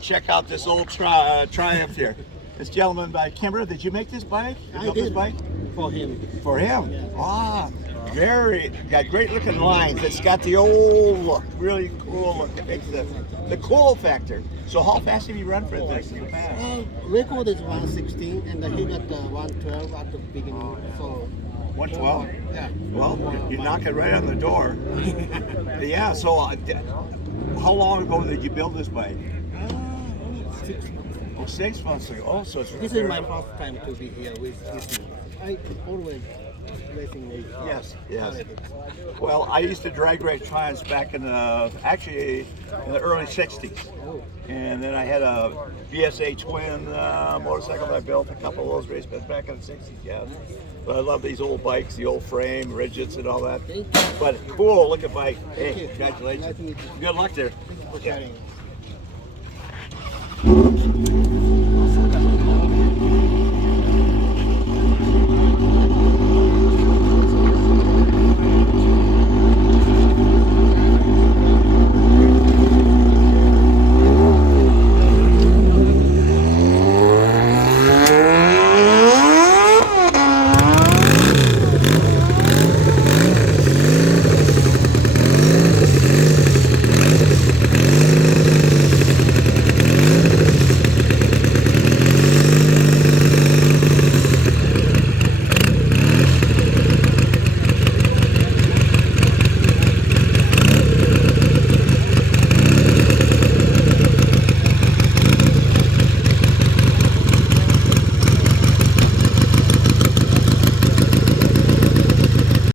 check out this old Triumph here. This gentleman by Kimura. Did you make this bike? You built this bike? For him. For him? Yeah. Ah, got great looking lines. It's got the old look, really cool look. It makes the cool factor. So how fast have you run for this in the past? Record is 116 and he got 112 at the beginning. So 112? Yeah. Well, you're knocking right on the door. Yeah, so how long ago did you build this bike? 6 months. Oh, 6 months ago. Oh, so it's This is my first time to be here with this. I always racing with Yes. Well, I used to drag race Triumphs back in the early '60s, and then I had a BSA twin motorcycle that I built. A couple of those race beds back in the '60s. Yeah, but I love these old bikes, the old frame, rigids, and all that. But cool looking bike. Hey, congratulations. Nice to meet you. Good luck there. Thank you for sharing.